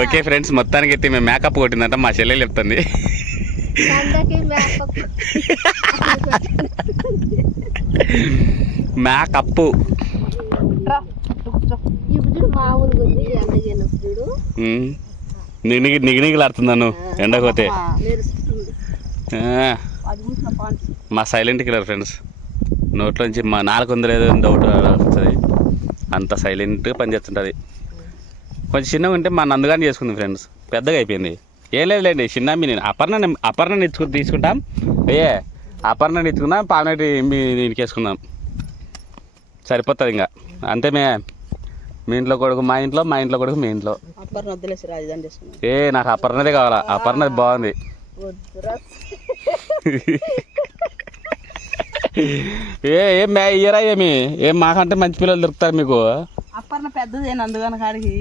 Okay friends, మొత్తానికి అయితే మేము మేకప్ కొట్టిందంట మా చెల్లెలు చెప్తుంది. మేకప్ నిగినిగిలాడుతుంది నన్ను ఎండకపోతే. మా సైలెంట్ కిల్లర్ ఫ్రెండ్స్, నోట్లోంచి మా నాలుగు ఏదో డౌట్ వస్తుంది, అంత సైలెంట్గా పనిచేస్తుంటుంది. కొంచెం చిన్నగా ఉంటే మా నందుగాని చేసుకుంది ఫ్రెండ్స్, పెద్దగా అయిపోయింది. ఏం లేదులేండి, చిన్న మీ నేను అపర్ణ తీసుకుంటాం. అపర్ణ ఇచ్చుకుందాం, పానటి దీనికి వేసుకుందాం, సరిపోతుంది. ఇంకా అంతే. మీ ఇంట్లో కొడుకు మా ఇంట్లో, మా ఇంట్లో కొడుకు మీ ఇంట్లో. నాకు అపర్ణదే కావాలా, అపర్ణది బాగుంది. ఏం ఇయ్యరా ఏం మాకంటే మంచి పిల్లలు దొరుకుతారు మీకు. అపర్ణ పెద్దది అందుకని కాడికి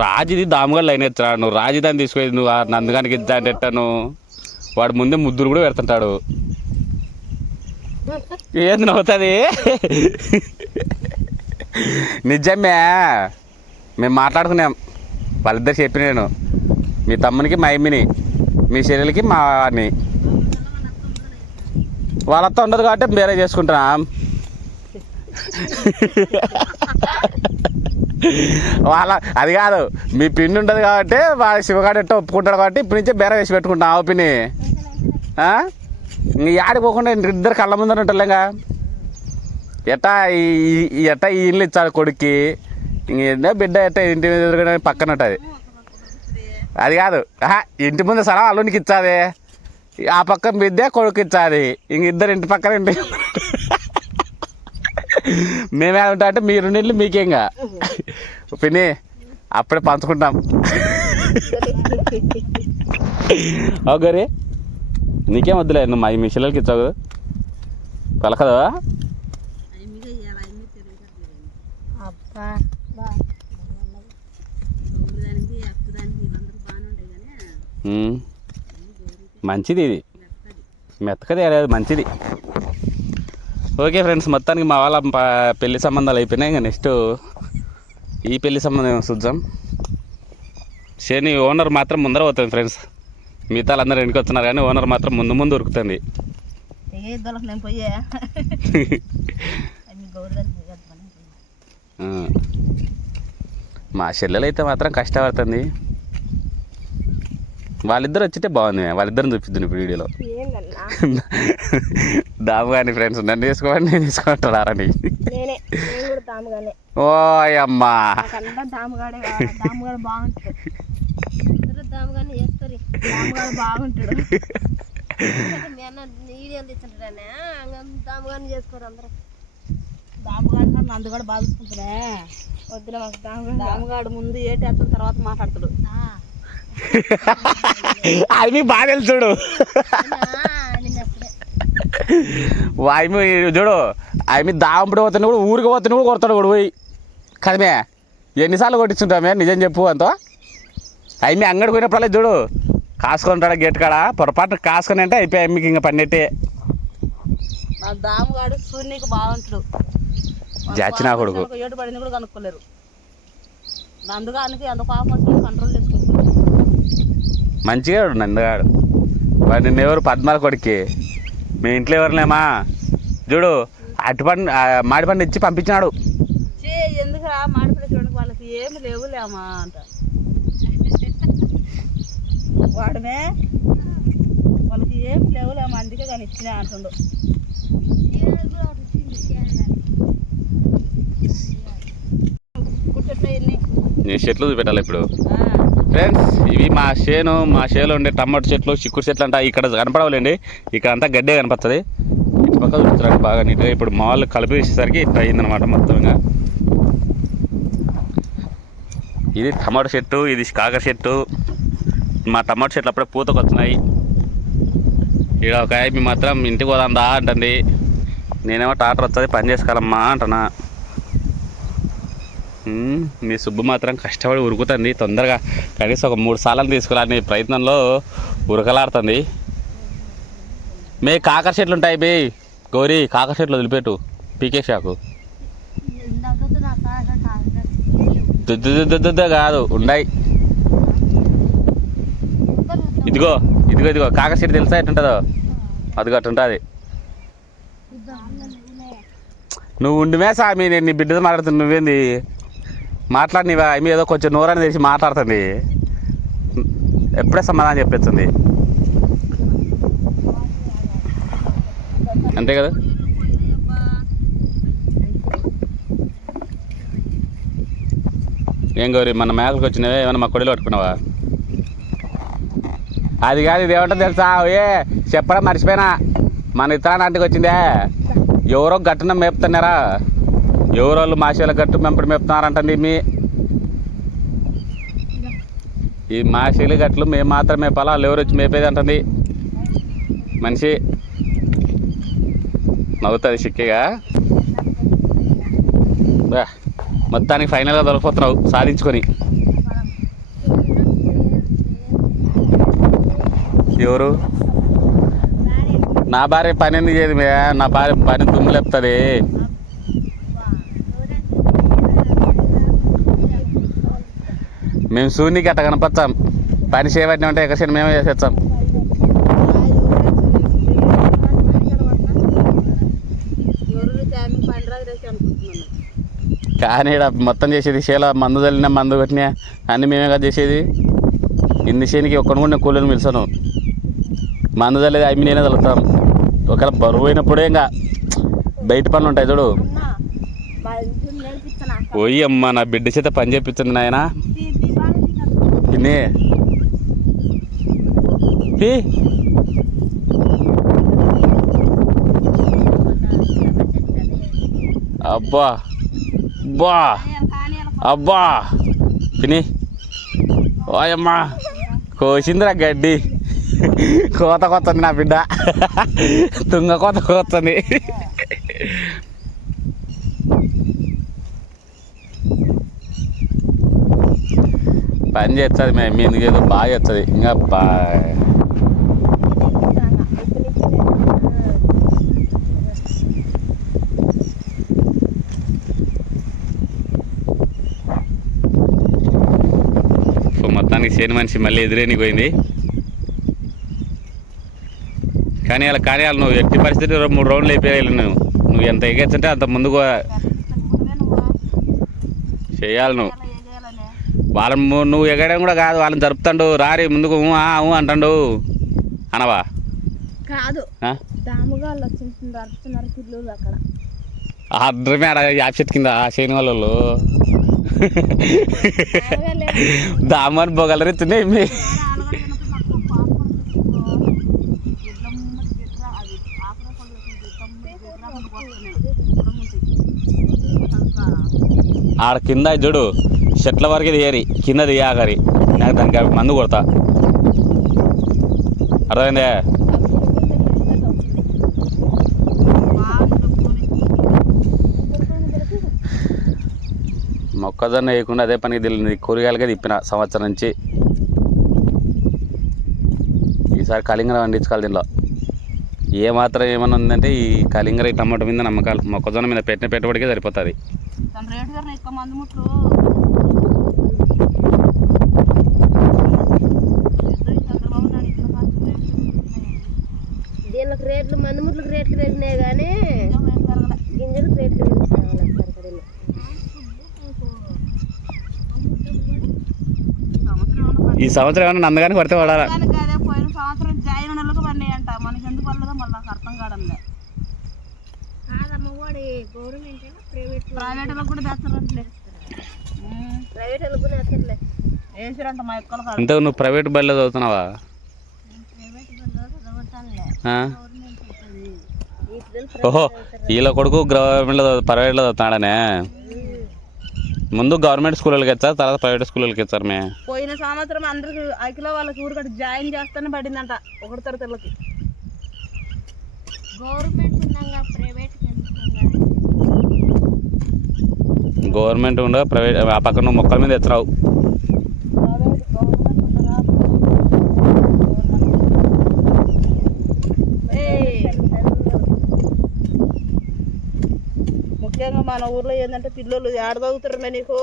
రాజుది దాముగా లైన్ ఎత్తురా, నువ్వు రాజుదాన్ని తీసుకొని నువ్వు నందుగానికి ఇద్దా అంటే ఎట్టాను, వాడు ముందే ముద్దులు కూడా పెడుతుంటాడు. ఏంది నవ్వుతుంది? నిజమే, మేము మాట్లాడుకున్నాం, వాళ్ళిద్దరు చెప్పి నేను మీ తమ్మునికి మా అమ్మిని, మీ చెల్లెలకి మా వాడిని. వాళ్ళతో ఉండదు కాబట్టి వేరే చేసుకుంటున్నాం. అది కాదు, మీ పిన్ని ఉండదు కాబట్టి వాళ్ళ శివగాడు ఎట్టో ఒప్పుకుంటాడు కాబట్టి ఇప్పటి నుంచే బేర వేసి పెట్టుకుంటాం ఆ పిన్ని. ఇంక ఆడిపోకుండా ఇద్దరు కళ్ళ ముందర ఉంటారులేగా. ఎట్టా ఈ ఇల్లు ఇచ్చాడు కొడుక్కి, ఇంకేందో బిడ్డ ఎట్టా ఇంటి మీద ఎదురుగా పక్కన ఉంటుంది. అది కాదు, ఇంటి ముందు స్థలం అల్లునికి ఇచ్చాది, ఆ పక్కన బిడ్డ కొడుకు ఇచ్చాది, ఇంక ఇద్దరు ఇంటి పక్కన ఇంటి. మేమే ఉంటా అంటే మీరు నీళ్ళు మీకేంగా పిన్ని అప్పుడే పంచుకుంటాం. ఓకే, నీకేం వద్దులే, నువ్వు మీ పిల్లలకి ఇచ్చావు కదా పలకదా. మంచిది, ఇది మెత్తకది మంచిది. ఓకే ఫ్రెండ్స్, మొత్తానికి మా వాళ్ళ పెళ్లి సంబంధాలు అయిపోయినాయి. ఇంకా నెక్స్ట్ ఈ పెళ్లి సంబంధం చూద్దాం. శని ఓనర్ మాత్రం ముందర పోతుంది ఫ్రెండ్స్, మిగతా అందరూ వెనక్కి వస్తున్నారు కానీ ఓనర్ మాత్రం ముందు ఉరుకుతుంది. మా చెల్లెలు అయితే మాత్రం కష్టపడుతుంది. వాళ్ళిద్దరు వచ్చితే బాగుంది, వాళ్ళిద్దరిని చూపిద్దు ఇప్పుడు వీడియోలో. దాము కానీ ఫ్రెండ్స్ నన్ను తీసుకోవాలి, నేను తీసుకుంటారా? ఓ అమ్మా, అందుగాడు బాగుంటుందా? వద్దులే, దాముగాడు ముందు ఏటేస్తాడు, తర్వాత మాట్లాడతాడు. అది మీకు బాగా తెలుసు చూడు. ఆమె చూడు, ఆమె దాంపుడు పోతున్నా కూడా ఊరికి పోతున్నా కూడా కొడతాడు కూడా పోయి కదమే. ఎన్నిసార్లు కొట్టించుంటామే నిజం చెప్పు అంత. ఆమె అంగడికి పోయినప్పుడల్లా చూడు కాసుకుంటాడా గేట్ కాడ, పొరపాటు కాసుకొని అంటే అయిపోయి మీకు ఇంకా పన్నెట్టే. దాముగాడు సూర్యునికి బాగుంటాడు, జాచిన కొడుకు ఏడు పడింది కూడా కనుక్కోలేరు. అందుకనికి అంత కోపం కంట్రోల్ చేసుకుంటారు. మంచిగా నందగాడు. వాడు నిన్నెవరు పద్మాల కొడుక్కి మీ ఇంట్లో ఎవరులేమా చూడు మాడిపండు ఇచ్చి పంపించినాడు. ఎందుకురా మాడిపండు చూడడానికి, వాళ్ళకి ఏమి లేవులేమా అంట. వాడమే వాళ్ళకి ఏమి లేవులేమా, అందుకే కానీ ఇచ్చినా అంటుండు. చెట్లు చూపెట్టాలి ఇప్పుడు ఫ్రెండ్స్. ఇవి మా చేలో ఉండే టమాటో చెట్లు, చిక్కుడు చెట్లు అంట. ఇక్కడ కనపడవులేండి, ఇక్కడ అంతా గడ్డే కనపడుతుంది. ఇటు పక్క చూపిస్తారండి బాగా నీట్గా. ఇప్పుడు మా వాళ్ళు కలిపేసేసరికి ఇట్లా అయిందనమాట మొత్తంగా. ఇది టమాటో చెట్టు, ఇది కాకర చెట్టు. మా టమాటో చెట్లు అప్పుడే పూతకు వస్తున్నాయి. ఇక్కడ ఒక మీ మాత్రం ఇంటికి పోదాందా అంటుంది. నేనేమో టాటర్ వస్తుంది పని చేసుకోవాలమ్మా అంటున్నా. మీ సుబ్బు మాత్రం కష్టపడి ఉరుకుతుంది తొందరగా, కనీసం ఒక 3 సార్లు తీసుకురాని ప్రయత్నంలో ఉరకలాడుతుంది. మే కాకర చెట్లు ఉంటాయి బే గౌరీ, కాకర చెట్లు వదిలిపెట్టు, పీకే షాకు. దుద్దు కాదు ఉండయి. ఇదిగో ఇదిగో ఇదిగో కాకరసీడ తెలుసా ఎట్టుంటుందో అది అట్టుంటుంది. నువ్వు ఉండిమే సామి, నేను నీ బిడ్డతో మాట్లాడుతున్నా, నువ్వేంది మాట్లాడినవా ఏమి ఏదో కొంచెం నోరని తెలిసి మాట్లాడుతుంది, ఎప్పుడే సమాధానం చెప్పేస్తుంది అంతే కదా. ఏం గౌరీ మన మేకలకు వచ్చినవే ఏమన్నా మా కొడిలో పట్టుకున్నావా? అది కాదు, ఇది ఏమంటుంది తెలుసా? ఏ చెప్పడం మర్చిపోయినా, మన ఇతరాన్ని అంటికి వచ్చిందే ఎవరో గట్టున మేపుతున్నారా, ఎవరోళ్ళు మాషేల గట్టు మెంపడి మేపుతున్నారంటండి. ఈ మాషేలు గట్లు మేము మాత్రం మేపాలా, వాళ్ళు ఎవరు వచ్చి మేపేది అంటుంది మనిషి. నవ్వుతుంది చిక్కిగా. మొత్తానికి ఫైనల్గా దొరికిపోతున్నావు సాధించుకొని. ఎవరు? నా భార్య పని ఎందుకు చేయదు మే? నా భార్య పని దుమ్ములేపుతుంది. మేము శూన్యకి అట్ట కనపచ్చాం, పని చేయబట్టి ఉంటే ఎక్కడ మేమే చేసేస్తాం. కానీ మొత్తం చేసేది చేల మందు చల్లినా మందు కొట్టినా అన్నీ మేమే కదా చేసేది. ఇన్ని చేనికి ఒక్కడు కూడా నేను కూలీని పిలిచాను, మందు చల్లేది అవి నేనే చల్లుతాం. ఒకవేళ బరువు అయినప్పుడే ఇంకా బయట పనులు ఉంటాయి చూడు. పోయి అమ్మ నా బిడ్డ చేత పని చేపిస్తుంది నాయన. పిన్ని అబ్బా బా అబ్బా పిని ఓయమ్మా కోసిందిరా గడ్డి. కోత కొత్తంది నా బిడ్డ, తుంగ కోత కొత్తంది. పని చేస్తుంది మేము, ఎందుకు ఏదో బాగా చేస్తుంది ఇంకా మొత్తానికి చేను మనిషి మళ్ళీ ఎదురేనికి పోయింది. కానీ అలా నువ్వు ఎట్టి పరిస్థితి 2-3 రౌండ్లు అయిపోయాలి. నువ్వు ఎంత ఎగేస్తుంటే అంత ముందుకు చేయాలి. వాళ్ళని నువ్వు ఎగడం కూడా కాదు, వాళ్ళని జరుపుతాడు రారి ముందుకు అంటాడు అనవా కాదు. అర్థమే ఆడ యాప్సెట్ కింద చేను వాళ్ళు దామని పోగలరుతున్నాయి. ఆడ కింద చూడు చెట్ల వరకు తీయరి, కింద తీయాకరి, నాకు దానికి మందు కొడతా. అర్థమైందే? మొక్కజొన్న వేయకుండా అదే పనికి తెలియదు, కూరగాయలకే తిప్పిన సంవత్సరం నుంచి. ఈసారి కలింగర పండించుకోవాలి. దీనిలో ఏమాత్రం ఏమన్నా ఉందంటే ఈ కలింగర టమాటో మీద నమ్మకాలు, మొక్కజొన్న మీద పెట్టిన పెట్టుబడికే సరిపోతుంది. దీనికి రేట్లు మందుముట్లకు రేట్లు పెరిగినాయి కానీ గింజలకు రేట్లు ఈ సంవత్సరం ఏమన్నా నందగానే పడితే పడాలా? పోయిన సంవత్సరం జాయిన్ నెలకు పడినాయంట, మనకి ఎందుకు పడలేదో మళ్ళీ నాకు అర్థం కావడంలే. ప్రైవేట్లో కూడా తెస్తారంటలే, ప్రైవేట్ కూడా వేస్తారులే, వేసిరంట మా ఎక్కలు. ఇంతకు నువ్వు ప్రైవేట్ బడిలో చదువుతున్నావా? ఓహో, వీళ్ళ కొడుకు గవర్నమెంట్లో ప్రైవేట్లో చదువుతున్నాడనే. ముందు గవర్నమెంట్ స్కూళ్ళకి ఇచ్చారు, తర్వాత ప్రైవేట్ స్కూళ్ళకి ఇచ్చారు. పోయిన సంవత్సరం అందరికి అఖిల వాళ్ళకి ఊరికటి జాయిన్ చేస్తానే పడిందంట 1వ తరగతిలోకి. గవర్నమెంట్ ఉండగా ప్రైవేట్ ఆ పక్కన నువ్వు మొక్కల మీద ఎత్తున్నావు. ముఖ్యంగా మన ఊర్లో ఏంటంటే పిల్లలు ఏడ చదువుతారు నీకు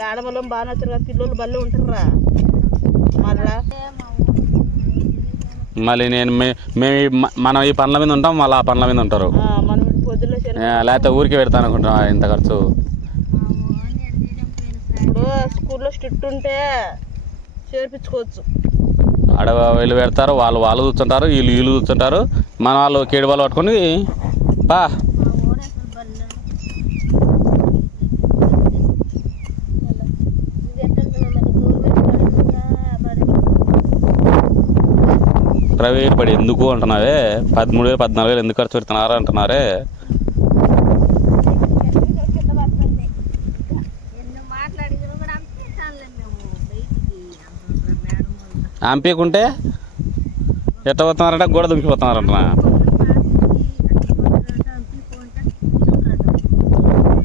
మేడమలో బాగా నచ్చారు కదా పిల్లలు బల్లే ఉంటారా మళ్ళా మళ్ళీ మనం ఈ పనుల మీద ఉంటాం, మళ్ళీ ఆ పనుల మీద ఉంటారు. మనం పొద్దుల్లో లేకపోతే ఊరికి పెడతాను అనుకుంటున్నా ఇంత ఖర్చు. ఇప్పుడు స్కూల్లో స్ట్రిక్ట్ ఉంటే చేర్పించుకోవచ్చు. ఆడ వీళ్ళు పెడతారు, వాళ్ళు కూర్చుంటారు, వీళ్ళు కూర్చుంటారు, మన వాళ్ళు కేడు వాళ్ళు పట్టుకొని పా. ప్రైవేట్ పడి ఎందుకు అంటున్నావే, 13,000 14,000 ఎందుకు ఖర్చు పెడుతున్నారు అంటున్నారే. అంపీకుంటే ఎట్ట పోతున్నారంటే గోడ దుంకిపోతున్నారంటున్నా.